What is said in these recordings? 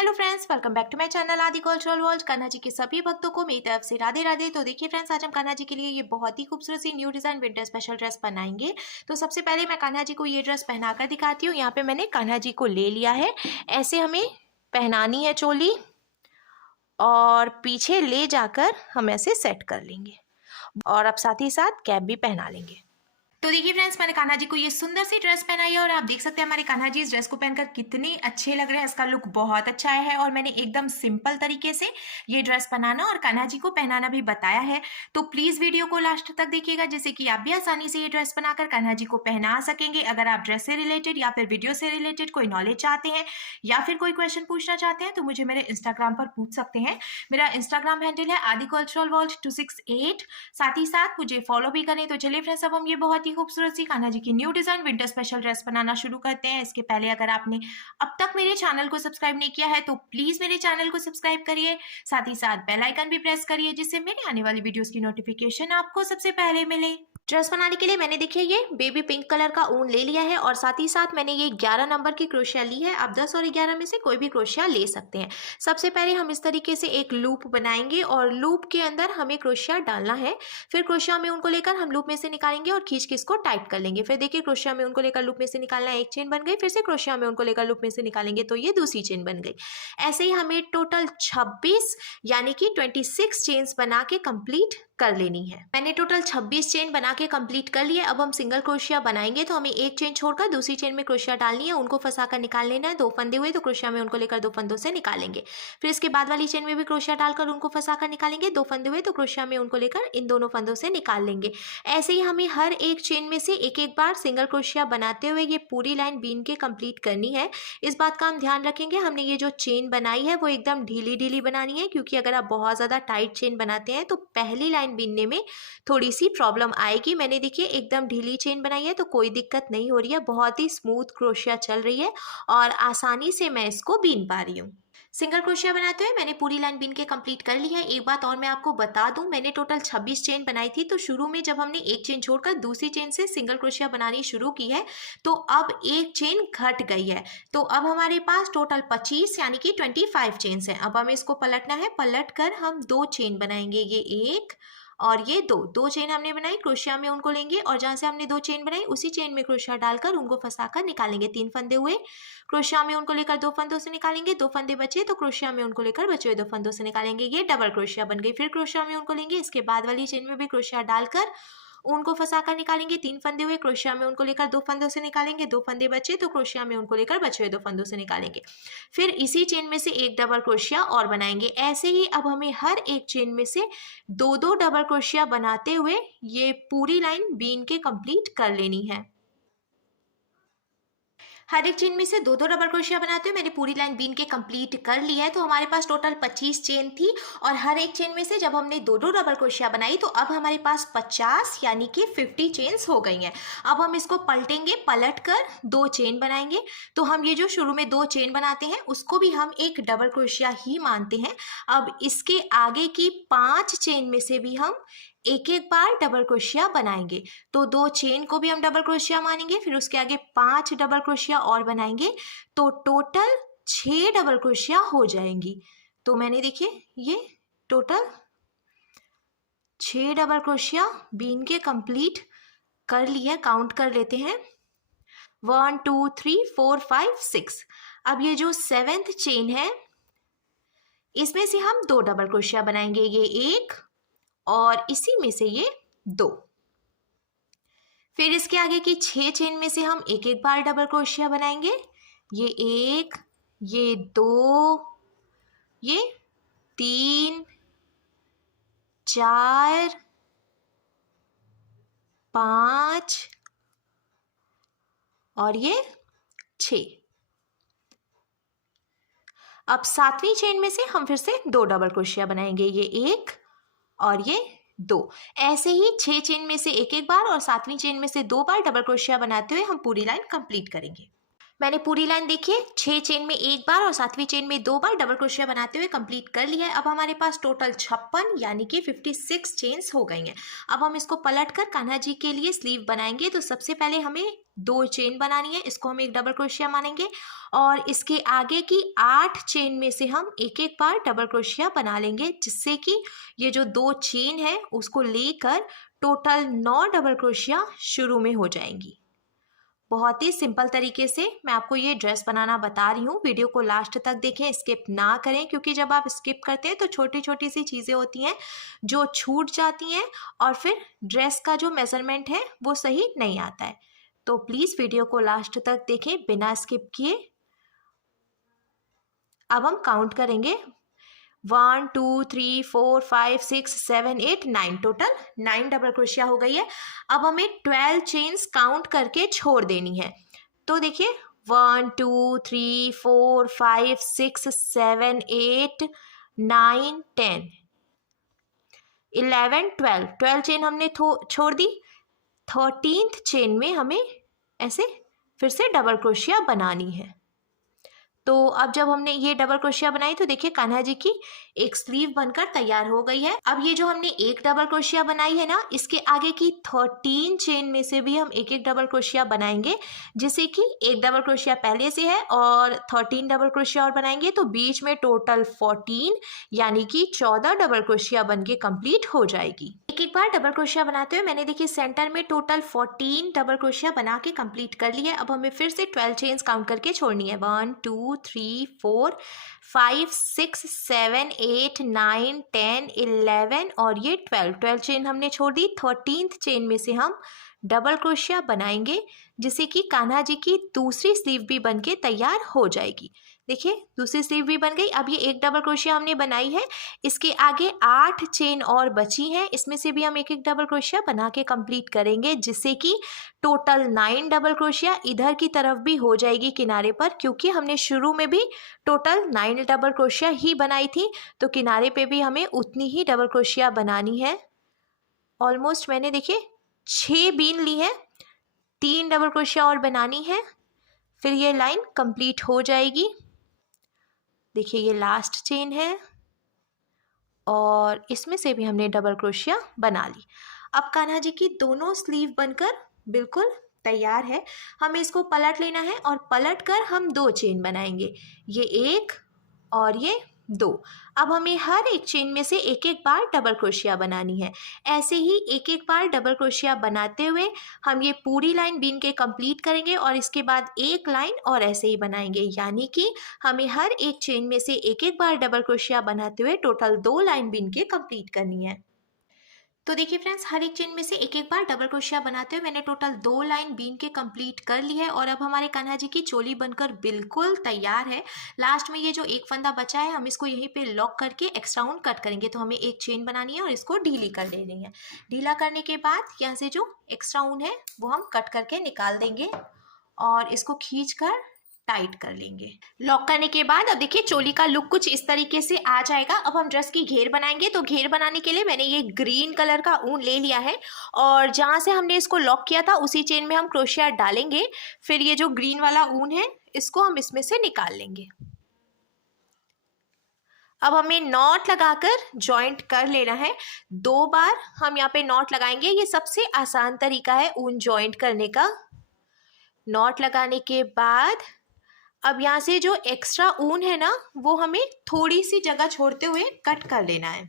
Hello friends, welcome back to my channel Adi cultural world. Kanha ji के सभी भक्तों को मेरी तरफ से राधे राधे। तो देखिए फ्रेंड्स, आज हम कान्हा जी के लिए ये बहुत ही खूबसूरत सी new design winter special dress बनाएंगे। तो सबसे पहले मैं कान्हा जी को ये ड्रेस पहनाकर दिखाती हूँ। यहाँ पे मैंने कान्हा जी को ले लिया है। ऐसे हमें पहनानी है चोली और पीछे ले जाकर हम ऐसे सेट कर लेंगे और अब साथ ही साथ कैप भी पहना लेंगे। तो देखिए फ्रेंड्स, मैंने कान्हा जी को ये सुंदर सी ड्रेस पहनाई है और आप देख सकते हैं हमारे कान्हा जी इस ड्रेस को पहनकर कितने अच्छे लग रहे हैं। इसका लुक बहुत अच्छा है और मैंने एकदम सिंपल तरीके से ये ड्रेस बनाना और कान्हा जी को पहनाना भी बताया है। तो प्लीज वीडियो को लास्ट तक देखिएगा, जिससे कि आप भी आसानी से ये ड्रेस बनाकर कान्हा जी को पहना सकेंगे। अगर आप ड्रेस से रिलेटेड या फिर वीडियो से रिलेटेड कोई नॉलेज चाहते हैं या फिर कोई क्वेश्चन पूछना चाहते हैं तो मुझे मेरे इंस्टाग्राम पर पूछ सकते हैं। मेरा इंस्टाग्राम हैंडल है आदि कल्चरल वर्ल्ड 268। साथ ही साथ मुझे फॉलो भी करें। तो चलिए फ्रेंड्स, अब हम ये बहुत ही खूबसूरत सी कान्हा जी की new design winter special dress बनाना शुरू करते हैं। इसके पहले अगर आपने अब तक मेरे चैनल को सब्सक्राइब नहीं किया है तो प्लीज मेरे चैनल को सब्सक्राइब करिए। साथ ही साथ बेल आइकन भी प्रेस करिए, जिससे मेरे आने वाली वीडियोस की नोटिफिकेशन आपको सबसे पहले मिले। ड्रेस बनाने के लिए मैंने देखिए ये बेबी पिंक कलर का ऊन ले लिया है और साथ ही साथ मैंने ये 11 नंबर की क्रोशिया ली है। आप 10 और 11 में से कोई भी क्रोशिया ले सकते हैं। सबसे पहले हम इस तरीके से एक लूप बनाएंगे और लूप के अंदर हमें क्रोशिया डालना है। फिर क्रोशिया में उनको लेकर हम लूप में से निकालेंगे और खींच के इसको टाइट कर लेंगे। फिर देखिए क्रोशिया में उनको लेकर लूप में से निकालना है, एक चेन बन गई। फिर से क्रोशिया में उनको लेकर लूप में से निकालेंगे तो ये दूसरी चेन बन गई। ऐसे ही हमें टोटल 26 यानी कि 26 चेन्स बना के कंप्लीट कर लेनी है। मैंने टोटल 26 चेन बना के कंप्लीट कर लिए। अब हम सिंगल क्रोशिया बनाएंगे तो हमें एक चेन छोड़कर दूसरी चेन में क्रोशिया डालनी है, उनको फंसाकर निकाल लेना है। 2 फंदे हुए तो क्रोशिया में उनको लेकर 2 फंदों से निकालेंगे। फिर इसके बाद वाली चेन में भी क्रोशिया डालकर उनको फंसाकर निकालेंगे। 2 फंदे हुए तो क्रोशिया में उनको लेकर इन दोनों फंदों से निकाल लेंगे। ऐसे ही हमें हर एक चेन में से एक एक बार सिंगल क्रोशिया बनाते हुए ये पूरी लाइन बीन के कंप्लीट करनी है। इस बात का हम ध्यान रखेंगे, हमने ये जो चेन बनाई है वो एकदम ढीली ढीली बनानी है, क्योंकि अगर आप बहुत ज़्यादा टाइट चेन बनाते हैं तो पहली लाइन बीनने में थोड़ी सी प्रॉब्लम आएगी। मैंने देखिए एकदम ढीली चेन बनाई है तो कोई दिक्कत नहीं हो रही है, बहुत ही स्मूथ क्रोशिया चल रही है और आसानी से मैं इसको बीन पा रही हूँ। सिंगल क्रोशिया बनाते हुए मैंने पूरी लाइन बीन के कंप्लीट कर ली है। एक बात और मैं आपको बता दूं, मैंने टोटल 26 चेन बनाई थी। तो शुरू में जब हमने एक चेन छोड़कर दूसरी चेन से सिंगल क्रोशिया बनानी शुरू की है तो अब एक चेन घट गई है। तो अब हमारे पास टोटल 25 यानी कि 25 चेन्स हैं। अब हमें इसको पलटना है। पलट कर हम 2 चेन बनाएंगे, ये एक और ये दो चेन हमने बनाई। क्रोशिया में उनको लेंगे और जहाँ से हमने 2 चेन बनाई उसी चेन में क्रोशिया डालकर उनको फंसाकर निकालेंगे। 3 फंदे हुए, क्रोशिया में उनको लेकर 2 फंदों से निकालेंगे। 2 फंदे बचे तो क्रोशिया में उनको लेकर बचे हुए 2 फंदों से निकालेंगे। ये डबल क्रोशिया बन गई। फिर क्रोशिया में उनको लेंगे, इसके बाद वाली चेन में भी क्रोशिया डालकर उनको फंसाकर निकालेंगे। 3 फंदे हुए, क्रोशिया में उनको लेकर 2 फंदों से निकालेंगे। 2 फंदे बचे तो क्रोशिया में उनको लेकर बचे हुए 2 फंदों से निकालेंगे। फिर इसी चेन में से एक डबल क्रोशिया और बनाएंगे। ऐसे ही अब हमें हर एक चेन में से 2-2 डबल क्रोशिया बनाते हुए ये पूरी लाइन बीन के कंप्लीट कर लेनी है। हर एक चेन में से 2-2 डबल क्रोशिया बनाते हुए मैंने पूरी लाइन बीन के कंप्लीट कर ली है। तो हमारे पास टोटल 25 चेन थी और हर एक चेन में से जब हमने 2-2 डबल क्रोशिया बनाई तो अब हमारे पास 50 यानी कि 50 चेन्स हो गई हैं। अब हम इसको पलटेंगे, पलट कर 2 चेन बनाएंगे। तो हम ये जो शुरू में 2 चेन बनाते हैं उसको भी हम एक डबल क्रोशिया ही मानते हैं। अब इसके आगे की 5 चेन में से भी हम एक एक बार डबल क्रोशिया बनाएंगे। तो 2 चेन को भी हम डबल क्रोशिया मानेंगे, फिर उसके आगे 5 डबल क्रोशिया और बनाएंगे तो टोटल 6 डबल क्रोशिया हो जाएंगी। तो मैंने देखिए ये टोटल 6 डबल क्रोशिया बीन के कंप्लीट कर लिया। काउंट कर लेते हैं, 1 2 3 4 5 6। अब ये जो 7th चेन है इसमें से हम 2 डबल क्रोशिया बनाएंगे, ये एक और इसी में से ये 2। फिर इसके आगे की 6 चेन में से हम एक एक बार डबल क्रोशिया बनाएंगे, ये एक, ये 2, ये 3 4 5 और ये 6। अब 7वीं चेन में से हम फिर से 2 डबल क्रोशिया बनाएंगे, ये एक और ये 2। ऐसे ही 6 चेन में से एक एक बार और 7वीं चेन में से 2 बार डबल क्रोशिया बनाते हुए हम पूरी लाइन कंप्लीट करेंगे। मैंने पूरी लाइन देखिए 6 चेन में एक बार और 7वीं चेन में 2 बार डबल क्रोशिया बनाते हुए कंप्लीट कर लिया है। अब हमारे पास टोटल 56 यानी कि 56 चेन्स हो गई हैं। अब हम इसको पलट कर कान्हा जी के लिए स्लीव बनाएंगे। तो सबसे पहले हमें 2 चेन बनानी है, इसको हम एक डबल क्रोशिया मानेंगे और इसके आगे की 8 चेन में से हम एक एक बार डबल क्रोशिया बना लेंगे, जिससे कि ये जो 2 चेन है उसको लेकर टोटल 9 डबल क्रोशिया शुरू में हो जाएंगी। बहुत ही सिंपल तरीके से मैं आपको ये ड्रेस बनाना बता रही हूँ। वीडियो को लास्ट तक देखें, स्किप ना करें, क्योंकि जब आप स्किप करते हैं तो छोटी छोटी सी चीज़ें होती हैं जो छूट जाती हैं और फिर ड्रेस का जो मेजरमेंट है वो सही नहीं आता है। तो प्लीज़ वीडियो को लास्ट तक देखें बिना स्किप किए। अब हम काउंट करेंगे 1 2 3 4 5 6 7 8 9, टोटल 9 डबल क्रोशिया हो गई है। अब हमें 12 चेन्स काउंट करके छोड़ देनी है। तो देखिए 1 2 3 4 5 6 7 8 9 10 11 12 चेन हमने छोड़ दी। 13th चेन में हमें ऐसे फिर से डबल क्रोशिया बनानी है। तो अब जब हमने ये डबल क्रोशिया बनाई तो देखिए कान्हा जी की एक स्लीव बनकर तैयार हो गई है। अब ये जो हमने एक डबल क्रोशिया बनाई है ना, इसके आगे की 13 चेन में से भी हम एक एक डबल क्रोशिया बनाएंगे, जिससे कि एक डबल क्रोशिया पहले से है और 13 डबल क्रोशिया और बनाएंगे तो बीच में टोटल 14 यानी कि 14 डबल क्रोशिया बन के कंप्लीट हो जाएगी। एक एक बार डबल क्रोशिया बनाते हुए मैंने देखिए सेंटर में टोटल 14 डबल क्रोशिया बना के कंप्लीट कर लिया है। अब हमें फिर से 12 चेन्स काउंट करके छोड़नी है। 1 2 3 4 5 6 7 8 9 10 11 और ये 12 चेन हमने छोड़ दी। 13th चेन में से हम डबल क्रोशिया बनाएंगे, जिससे कि कान्हा जी की दूसरी स्लीव भी बनके तैयार हो जाएगी। देखिए दूसरी स्लीव भी बन गई। अब ये एक डबल क्रोशिया हमने बनाई है, इसके आगे 8 चेन और बची हैं, इसमें से भी हम एक एक डबल क्रोशिया बना के कंप्लीट करेंगे, जिससे कि टोटल 9 डबल क्रोशिया इधर की तरफ भी हो जाएगी किनारे पर, क्योंकि हमने शुरू में भी टोटल 9 डबल क्रोशिया ही बनाई थी, तो किनारे पे भी हमें उतनी ही डबल क्रोशिया बनानी है। ऑलमोस्ट मैंने देखिए 6 बीन ली है, 3 डबल क्रोशिया और बनानी है, फिर ये लाइन कंप्लीट हो जाएगी। देखिए ये लास्ट चेन है और इसमें से भी हमने डबल क्रोशिया बना ली। अब कान्हा जी की दोनों स्लीव बनकर बिल्कुल तैयार है। हमें इसको पलट लेना है और पलट कर हम 2 चेन बनाएंगे, ये एक और ये 2। अब हमें हर एक चेन में से एक एक बार डबल क्रोशिया बनानी है। ऐसे ही एक एक बार डबल क्रोशिया बनाते हुए हम ये पूरी लाइन बीन के कंप्लीट करेंगे और इसके बाद एक लाइन और ऐसे ही बनाएंगे, यानी कि हमें हर एक चेन में से एक एक बार डबल क्रोशिया बनाते हुए टोटल 2 लाइन बीन के कंप्लीट करनी है। तो देखिए फ्रेंड्स, हर एक चेन में से एक एक बार डबल क्रोशिया बनाते हुए मैंने टोटल 2 लाइन बीन के कंप्लीट कर ली है और अब हमारे कान्हा जी की चोली बनकर बिल्कुल तैयार है। लास्ट में ये जो एक फंदा बचा है हम इसको यहीं पे लॉक करके एक्स्ट्रा ऊन कट करेंगे। तो हमें एक चेन बनानी है और इसको ढीली कर लेनी है। ढीला करने के बाद यहाँ से जो एक्स्ट्रा ऊन है वो हम कट करके निकाल देंगे और इसको खींच कर टाइट कर लेंगे। लॉक करने के बाद अब देखिए चोली का लुक कुछ इस तरीके से आ जाएगा। अब हम ड्रेस की घेर बनाएंगे। तो घेर बनाने के लिए मैंने ये ग्रीन कलर का ऊन ले लिया है और जहाँ से हमने इसको लॉक किया था उसी चेन में हम क्रोशिया डालेंगे। फिर ये जो ग्रीन वाला ऊन है इसको हम इसमें से निकाल लेंगे। अब हमें नॉट लगाकर जॉइंट कर लेना है। 2 बार हम यहाँ पे नॉट लगाएंगे। ये सबसे आसान तरीका है ऊन जॉइंट करने का। नॉट लगाने के बाद अब यहाँ से जो एक्स्ट्रा ऊन है ना वो हमें थोड़ी सी जगह छोड़ते हुए कट कर लेना है।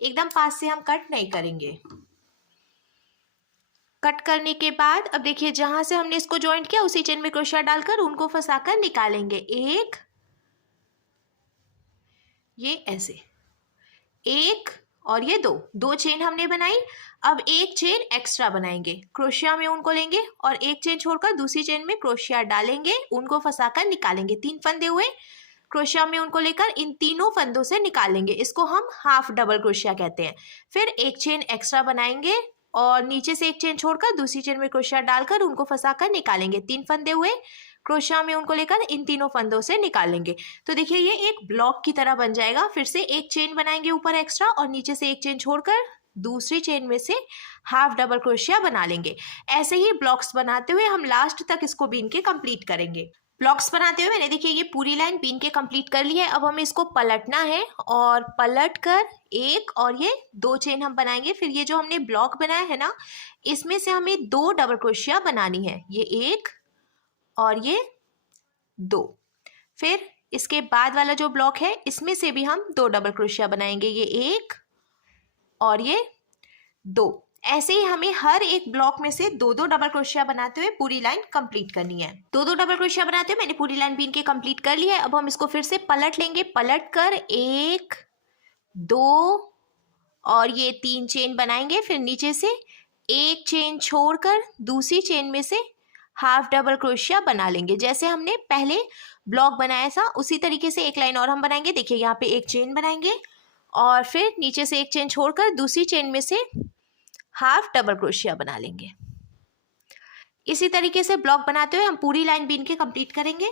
एकदम पास से हम कट नहीं करेंगे। कट करने के बाद अब देखिए जहां से हमने इसको जॉइंट किया उसी चेन में क्रोशिया डालकर उनको फंसाकर निकालेंगे। एक, ये ऐसे एक और ये 2 चेन हमने बनाई। अब एक चेन एक्स्ट्रा बनाएंगे, क्रोशिया में उनको लेंगे और एक चेन छोड़कर दूसरी चेन में क्रोशिया डालेंगे, उनको फंसाकर निकालेंगे। 3 फंदे हुए, क्रोशिया में उनको लेकर इन तीनों फंदों से निकालेंगे। इसको हम हाफ डबल क्रोशिया कहते हैं। फिर एक चेन एक्स्ट्रा बनाएंगे और नीचे से एक चेन छोड़कर दूसरी चेन में क्रोशिया डालकर उनको फंसाकर निकालेंगे। 3 फंदे हुए, क्रोशिया में उनको लेकर इन तीनों फंदों से निकालेंगे। तो देखिए ये एक ब्लॉक की तरह बन जाएगा। फिर से एक चेन बनाएंगे ऊपर एक्स्ट्रा और नीचे से एक चेन छोड़कर दूसरी चेन में से हाफ डबल क्रोशिया बना लेंगे। ऐसे ही ब्लॉक्स बनाते हुए हम लास्ट तक इसको बीन के कंप्लीट करेंगे। ब्लॉक्स बनाते हुए मैंने देखिए ये पूरी लाइन बीन के कंप्लीट कर ली है। अब हमें इसको पलटना है और पलट कर एक और ये दो चेन हम बनाएंगे। फिर ये जो हमने ब्लॉक बनाया है ना, इसमें से हमें दो डबल क्रोशिया बनानी है, ये एक और ये दो। फिर इसके बाद वाला जो ब्लॉक है इसमें से भी हम दो डबल क्रोशिया बनाएंगे, ये एक और ये दो। ऐसे ही हमें हर एक ब्लॉक में से दो दो डबल क्रोशिया बनाते हुए पूरी लाइन कंप्लीट करनी है। दो दो डबल क्रोशिया बनाते हुए मैंने पूरी लाइन बीन के कंप्लीट कर ली है। अब हम इसको फिर से पलट लेंगे, पलट कर एक दो और ये तीन चेन बनाएंगे। फिर नीचे से एक चेन छोड़कर दूसरी चेन में से हाफ डबल क्रोशिया बना लेंगे। जैसे हमने पहले ब्लॉक बनाया था उसी तरीके से एक लाइन और हम बनाएंगे। देखिए यहाँ पे एक चेन बनाएंगे और फिर नीचे से एक चेन छोड़कर दूसरी चेन में से हाफ डबल क्रोशिया बना लेंगे। इसी तरीके से ब्लॉक बनाते हुए हम पूरी लाइन बीन के कंप्लीट करेंगे।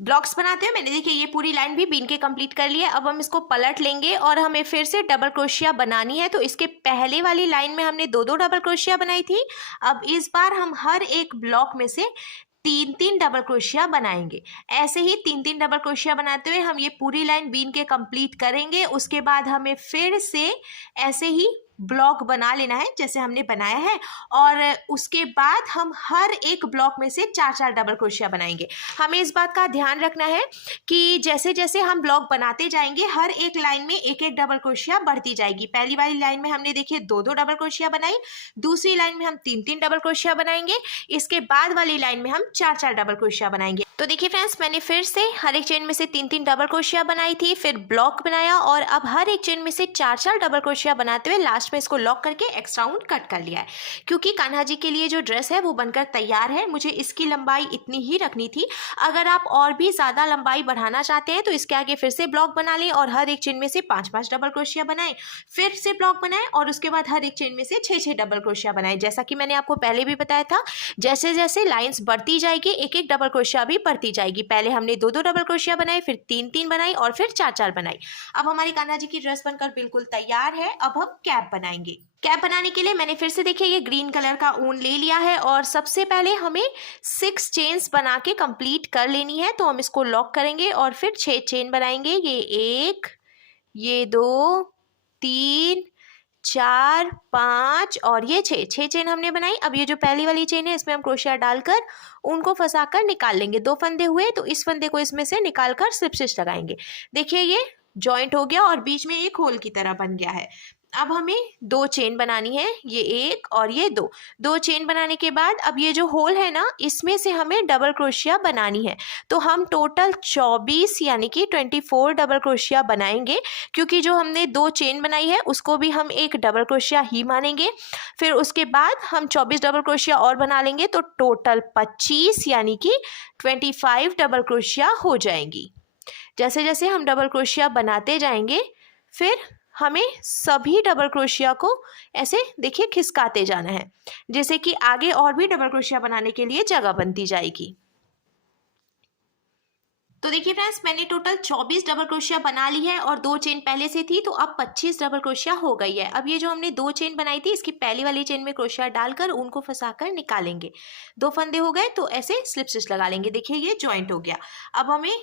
ब्लॉक्स बनाते हुए मैंने देखिए ये पूरी लाइन भी बीन के कंप्लीट कर ली है। अब हम इसको पलट लेंगे और हमें फिर से डबल क्रोशिया बनानी है। तो इसके पहले वाली लाइन में हमने दो दो डबल क्रोशिया बनाई थी। अब इस बार हम हर एक ब्लॉक में से तीन तीन डबल क्रोशिया बनाएंगे। ऐसे ही तीन तीन डबल क्रोशिया बनाते हुए हम ये पूरी लाइन बीन के कंप्लीट करेंगे। उसके बाद हमें फिर से ऐसे ही ब्लॉक बना लेना है जैसे हमने बनाया है और उसके बाद हम हर एक ब्लॉक में से चार चार डबल क्रोशिया बनाएंगे। हमें इस बात का ध्यान रखना है कि जैसे जैसे हम ब्लॉक बनाते जाएंगे हर एक लाइन में एक एक डबल क्रोशिया बढ़ती जाएगी। पहली वाली लाइन में हमने देखिए दो दो डबल क्रोशिया बनाई, दूसरी लाइन में हम तीन तीन डबल क्रोशिया बनाएंगे, इसके बाद वाली लाइन में हम चार चार डबल क्रोशिया बनाएंगे। तो देखिए फ्रेंड्स, मैंने फिर से हर एक चेन में से तीन तीन डबल क्रोशिया बनाई थी, फिर ब्लॉक बनाया और अब हर एक चेन में से चार चार डबल क्रोशिया बनाते हुए लास्ट में इसको लॉक करके एक्स्ट्रा राउंड कट कर लिया है। क्योंकि कान्हा जी के लिए जो ड्रेस है वो बनकर तैयार है, मुझे इसकी लंबाई इतनी ही रखनी थी। अगर आप और भी ज़्यादा लंबाई बढ़ाना चाहते हैं तो इसके आगे फिर से ब्लॉक बना लें और हर एक चेन में से पाँच पाँच डबल क्रोशिया बनाएं, फिर से ब्लॉक बनाएं और उसके बाद हर एक चेन में से छः छः डबल क्रोशिया बनाएं। जैसा कि मैंने आपको पहले भी बताया था, जैसे जैसे लाइंस बढ़ती जाएगी एक एक डबल क्रोशिया भी बढ़ती जाएगी। पहले हमने दो दो डबल क्रोशिया बनाए, फिर तीन तीन बनाई और फिर चार चार बनाई। अब हमारी कान्हा जी की ड्रेस बनकर बिल्कुल तैयार है। अब हम कैप बनाएंगे। कैप बनाने के लिए मैंने फिर से देखिए ये ग्रीन कलर का ऊन ले लिया है और सबसे पहले हमें 6 चेन्स बना के कंप्लीट कर लेनी है। तो हम इसको लॉक करेंगे और फिर 6 चेन बनाएंगे। ये एक, ये दो, तीन, 4, 5 और ये 6 चेन हमने बनाई। अब ये जो पहली वाली चेन है इसमें हम क्रोशिया डालकर उनको फंसाकर निकाल लेंगे। दो फंदे हुए तो इस फंदे को इसमें से निकालकर स्लिप स्टिच लगाएंगे। देखिए ये जॉइंट हो गया और बीच में एक होल की तरह बन गया है। अब हमें 2 चेन बनानी है, ये एक और ये दो चेन बनाने के बाद अब ये जो होल है ना इसमें से हमें डबल क्रोशिया बनानी है। तो हम टोटल 24 यानी कि 24 डबल क्रोशिया बनाएंगे, क्योंकि जो हमने 2 चेन बनाई है उसको भी हम एक डबल क्रोशिया ही मानेंगे। फिर उसके बाद हम 24 डबल क्रोशिया और बना लेंगे तो टोटल 25 यानी कि 25 डबल क्रोशिया हो जाएंगी। जैसे जैसे हम डबल क्रोशिया बनाते जाएंगे फिर हमें सभी डबल क्रोशिया को ऐसे देखिए खिसकाते जाना है, जैसे कि आगे और भी डबल क्रोशिया बनाने के लिए जगह बनती जाएगी। तो देखिए फ्रेंड्स, मैंने टोटल 24 डबल क्रोशिया बना ली है और 2 चेन पहले से थी तो अब 25 डबल क्रोशिया हो गई है। अब ये जो हमने 2 चेन बनाई थी इसकी पहली वाली चेन में क्रोशिया डालकर उनको फंसाकर निकालेंगे। 2 फंदे हो गए तो ऐसे स्लिप स्टिच लगा लेंगे। देखिए ये जॉइंट हो गया। अब हमें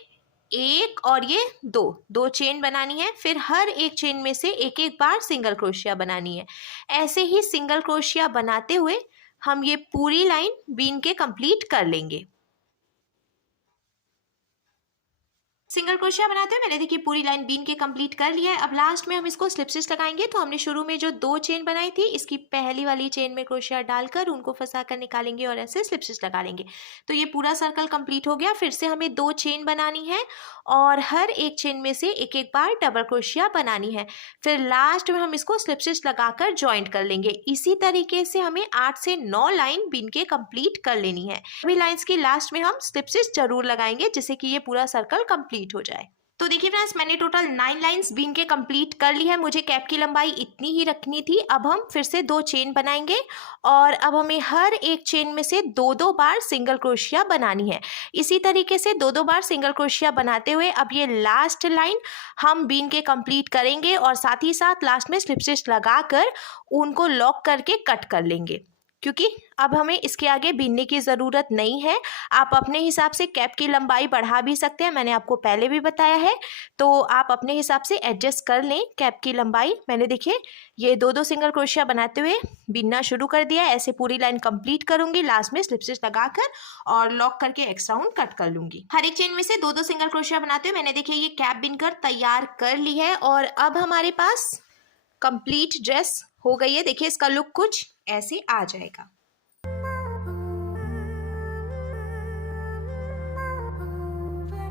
एक और ये दो चेन बनानी है, फिर हर एक चेन में से एक एक बार सिंगल क्रोशिया बनानी है। ऐसे ही सिंगल क्रोशिया बनाते हुए हम ये पूरी लाइन बीन के कंप्लीट कर लेंगे। सिंगल क्रोशिया बनाते हुए मैंने देखिए पूरी लाइन बीन के कंप्लीट कर लिया है। अब लास्ट में हम इसको स्लिप स्टिच लगाएंगे। तो हमने शुरू में जो 2 चेन बनाई थी इसकी पहली वाली चेन में क्रोशिया डालकर उनको फंसाकर निकालेंगे और ऐसे स्लिप स्टिच लगा लेंगे। तो ये पूरा सर्कल कंप्लीट हो गया। फिर से हमें 2 चेन बनानी है और हर एक चेन में से एक एक बार डबल क्रोशिया बनानी है। फिर लास्ट में हम इसको स्लिप स्टिच लगाकर ज्वाइंट कर लेंगे। इसी तरीके से हमें 8 से 9 लाइन बीन के कंप्लीट कर लेनी है। सभी लाइंस की लास्ट में हम स्लिप स्टिच जरूर लगाएंगे जिससे कि ये पूरा सर्कल कंप्लीट हो जाए। तो देखिए फ्रेंड्स, मैंने टोटल 9 लाइंस बीन के कंप्लीट कर ली है। मुझे कैप की लंबाई इतनी ही रखनी थी। अब हम फिर से 2 चेन बनाएंगे और अब हमें हर एक चेन में से 2-2 बार सिंगल क्रोशिया बनानी है। इसी तरीके से 2-2 बार सिंगल क्रोशिया बनाते हुए अब ये लास्ट लाइन हम बीन के कंप्लीट करेंगे और साथ ही साथ लास्ट में स्लिप स्टिच लगाकर उनको लॉक करके कट कर लेंगे, क्योंकि अब हमें इसके आगे बीनने की ज़रूरत नहीं है। आप अपने हिसाब से कैप की लंबाई बढ़ा भी सकते हैं, मैंने आपको पहले भी बताया है, तो आप अपने हिसाब से एडजस्ट कर लें कैप की लंबाई। मैंने देखिए ये 2-2 सिंगल क्रोशिया बनाते हुए बीनना शुरू कर दिया। ऐसे पूरी लाइन कंप्लीट करूंगी, लास्ट में स्लिप स्टिच लगाकर और लॉक करके एक्स्ट्रा राउंड कट कर लूंगी। हर एक चेन में से 2-2 सिंगल क्रोशिया बनाते हुए मैंने देखिए ये कैप बिनकर तैयार कर ली है और अब हमारे पास कंप्लीट ड्रेस हो गई है। देखिए इसका लुक कुछ ऐसे आ जाएगा।